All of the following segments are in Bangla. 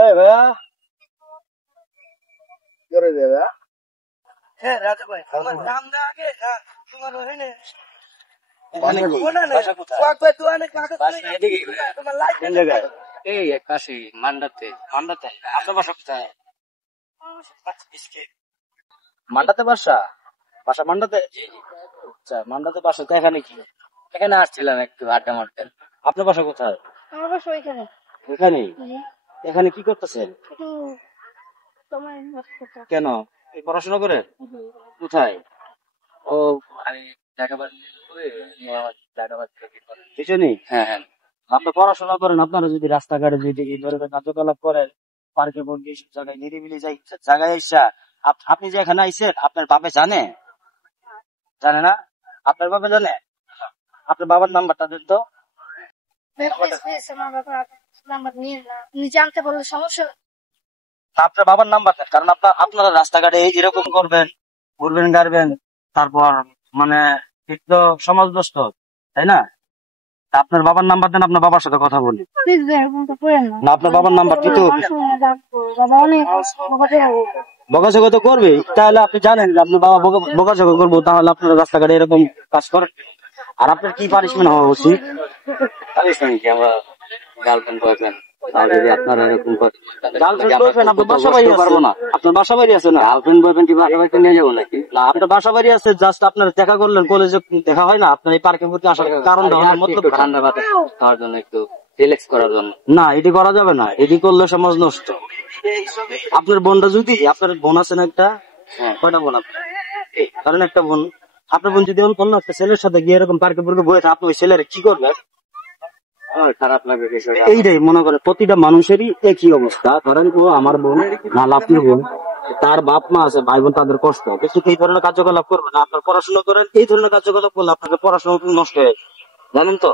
এই ভাইয়া কি করে দে ভাইয়া? হ্যাঁ রাজা ভাই আমার নাম না আগে তোমার ওখানে বাসা কোথায়? কোন জায়গায়? এই এক পাশে মান্ডাতে। মান্দাতে? আপনার বাসা কোথায়? মান্দাতে বাসা? বাসা মান্দাতে? আচ্ছা, মান্দাতে বাসা তো এখানে কি? এখানে আসছিলাম একটু আড্ডা মারতে। আপনার বাসা কোথায়? আমার বাসা ওইখানে। এখানে? এখানে কি করতেছেন? একটু সময় নষ্ট করতে। কেন? এই পড়াশোনা করে? কোথায়? ও আমি ঢাকাবাদ ঢাকাবাদ পিছনে? হ্যাঁ হ্যাঁ। আপনি পড়াশোনা করেন, আপনারা যদি রাস্তাঘাটে যদি এই ধরনের কার্যকলাপ করেন, পার্কে বন্দি এইসব জায়গায় নিরিবিলি জায়গায় এসা, আপনি যে এখানে আইসেন, আপনার বাপে জানে? জানে না? আপনার বাপে জানে? আপনার বাবার নাম্বারটা দেন তো। আমার বাবার নাম্বার নিয়ে না, আপনি জানতে পারলে সমস্যা। আপনার বাবার নাম্বার দেন, কারণ আপনারা রাস্তাঘাটে এরকম করবেন, ঘুরবেন গাড়বেন, তারপর মানে ঠিক তো সমাজ নষ্ট, তাই না? তা আপনার বাবার নাম্বার দেন, আপনার বাবার সাথে কথা বলি। প্লিজ এরকম তো করেন না। না, আপনার বাবার নাম্বার দিতে হবে। বাবা অনেক বকাঝকা তো করবে, তাহলে আপনি জানেন যে আপনার বাবা বকাঝকা করবো, তাহলে আপনারা রাস্তাঘাটে এরকম কাজ করেন। আর আপনার কি পানিশমেন্ট হওয়া উচিত? কি আমরা গার্লফ্রেন্ড বয়ফ্রেন্ড যদি আপনারা এরকম গার্লফ্রেন্ড বয়ফ্রেন্ড আপনার বাসা বাড়ি পারবো না? আপনার বাসা বাড়ি আছে না? গার্লফ্রেন্ড বয়ফ্রেন্ড কি বাসা বাড়িতে নিয়ে যাবো নাকি? না, আপনার বাসা বাড়ি আছে, জাস্ট আপনার দেখা করলেন, কলেজে দেখা হয় না, আপনার এই পার্কের প্রতি আসার কারণ মতলব ঠান্ডা বাতাস খাওয়ার জন্য, একটু রিল্যাক্স করার জন্য। না, এটি করা যাবে না, এটি করলে সমাজ নষ্ট। আপনার বোনটা যদি, আপনার বোন আছে না একটা? কয়টা বোন আপনার? কারণ একটা বোন, আপনার বোন যদি অন্য একটা ছেলের সাথে গিয়ে এরকম পার্কে পুরকে বয়ে থাকে, আপনি ওই ছেলের কি করবেন? খারাপ লাগবে বিষয়টা। এইটাই মনে করে প্রতিটা মানুষেরই একই অবস্থা। ধরেন ও আমার বোন, না আপনার বোন, তার বাপ মা আছে, ভাই বোন, তাদের কষ্ট, কিন্তু এই ধরনের কার্যকলাপ করবেন না। আপনার পড়াশোনা করেন, এই ধরনের কার্যকলাপ করলে আপনাকে পড়াশোনা নষ্ট হয়ে যায়, জানেন তো?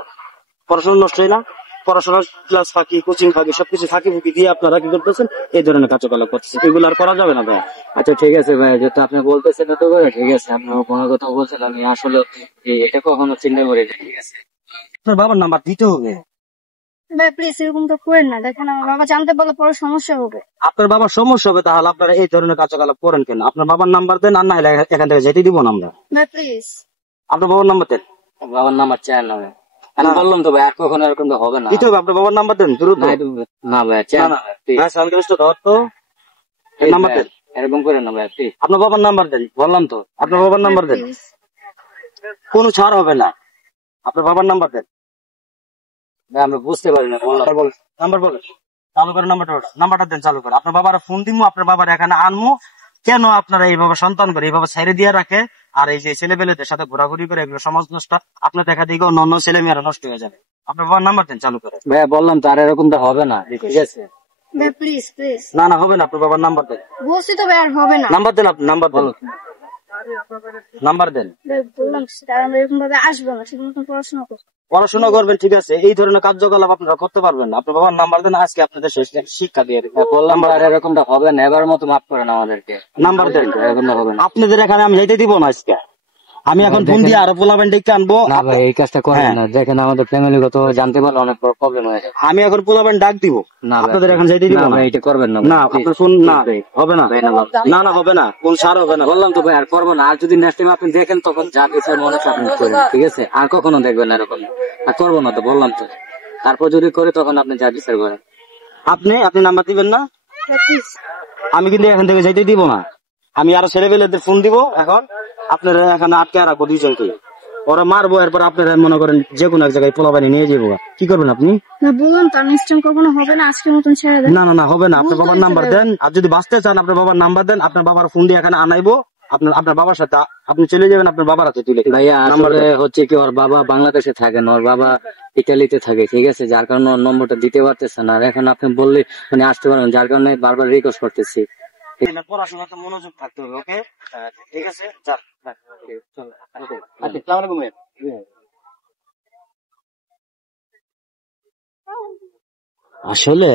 পড়াশোনা নষ্ট হয় না? পড়াশোনার ক্লাস ফাঁকি, কোচিং ফাঁকি, সবকিছু ফাঁকি ফুঁকি দিয়ে আপনারা কি করতেছেন? এই ধরনের কার্যকলাপ করতেছেন, এগুলো আর করা যাবে না ভাই। আচ্ছা ঠিক আছে ভাই, যেটা আপনি বলতেছেন তো করে ঠিক আছে, আপনার কোনো কথা বলছেন, আমি আসলে এটা কখনো চিন্তা করি না। ঠিক আছে, আপনার বাবার নাম্বার দিতে হবে। ভাই প্লিজ এরকম তো করেন না, দেখেন আমার বাবা জানতে পারলে পরে সমস্যা হবে। আপনার বাবার সমস্যা হবে, তাহলে আপনারা এই ধরনের কার্যকলাপ করেন কেন? আপনার বাবার নাম্বার দেন, আর না হলে এখান থেকে যেতে দিব না আমরা। ভাই প্লিজ আপনার বাবার নাম্বার দেন। বাবার নাম্বার চায় না ভাই, আমি বললাম তো ভাই, আর কখনো এরকম তো হবে না। দিতে হবে, আপনার বাবার নাম্বার দেন দ্রুত। না ভাই চায় না, নাম্বার দেন, এরকম করে না ভাই। আপনার বাবার নাম্বার দেন, বললাম তো, আপনার বাবার নাম্বার দেন, কোনো ছাড় হবে না। আপনার বাবার নাম্বার দেন। আমরা বুঝতে পারি না, বললাম। নাম্বার বলেন, চালু করে নাম্বারটা দেন, চালু করে। আপনার বাবার ফোন দিমু, আপনার বাবার এখানে আনমু। কেন আপনারা এইভাবে সন্তান করে এইভাবে ছেড়ে দিয়ে রাখে, আর এই যে ছেলেপেলেদের সাথে ঘোরাঘুরি করে, এগুলো সমাজ নষ্ট। আপনার দেখা দিকে অন্য ছেলে মেয়েরা নষ্ট হয়ে যাবে। আপনার বাবার নাম্বার দেন, চালু করে। ভাইয়া বললাম তো, আর এরকম তো হবে না। ঠিক আছে, ভাই প্লিজ প্লিজ। না না, হবে না, আপনার বাবার নাম্বার দেন। বলছি তো ভাই আর হবে না। নাম্বার দেন, আপনি নাম্বার দেন, নাম্বার দেন। ভাই বললাম তার আমরা এরকম ভাবে আসবো না, ঠিক মতন পড়াশোনা করবো। পড়াশোনা করবেন, ঠিক আছে, এই ধরনের কার্যকলাপ আপনারা করতে পারবেন না। আপনার বাবার নাম্বার দেন, আজকে আপনাদের শিক্ষা দিয়ে দেবেন। বললাম আর এরকমটা হবে না, এবার মতো মাফ করেন আমাদেরকে। নাম্বার দেন, এরকমটা হবে না। আপনাদের এখানে আমি যেতে দিব না আজকে। আমি এখন ফোন দিয়ে আরো পোলাবেন ডেকে আনবো। না ভাই, এই কাজটা করেন না, দেখেন আমাদের ফ্যামিলিগত জানতে পারলে অনেক প্রবলেম হয়ে যাবে। আমি এখন পোলাবেন ডাক দিব, আপনাদের এখন যেতে দিব না। এটা করবেন না, না আপনার ফোন না হবে না, না না হবে না, কোন সার হবে না। বললাম তো ভাই, আর করবো না। আর যদি নেক্সট টাইম আপনি দেখেন, তখন যা কিছু মনে হয় আপনি করেন, ঠিক আছে? আর কখনো দেখবেন না এরকম, আর করবো না তো, বললাম তো। তারপর যদি করে, তখন আপনি যা বিচার করেন। আপনি নাম্বার দিবেন না? আমি কিন্তু এখান থেকে যেতে দিব না। আমি আরো ছেলেপেলেদের ফোন দিব এখন, আপনারা এখানে আটকে রাখবো দুইজনকে। ওরা মারবো, এরপর আপনারা মনে করেন যে কোনো এক জায়গায় পোলাবানি নিয়ে যাবো। কি করবেন আপনি? বললাম তার নেক্সট টাইম কখনো হবে না, আজকের মতন ছেড়ে দেন। না না না, হবে না। আপনার বাবার নাম্বার দেন, আর যদি বাঁচতে চান আপনার বাবার নাম্বার দেন। আপনার বাবার ফোন দিয়ে এখানে আনাইবো, আপনার বাবার সাথে আপনি চলে যাবেন, আপনার বাবার হাতে তুলে। ভাইয়া আসলে হচ্ছে কি, ওর বাবা বাংলাদেশে থাকে না, ওর বাবা ইটালিতে থাকে, ঠিক আছে? যার কারণে ওর নম্বরটা দিতে পারতেছে না। আর এখন আপনি বললে মানে আসতে পারেন, যার কারণে বারবার রিকোয়েস্ট করতেছি। পড়াশোনাতে মনোযোগ থাকতে হবে, ওকে? ঠিক আছে, আসলে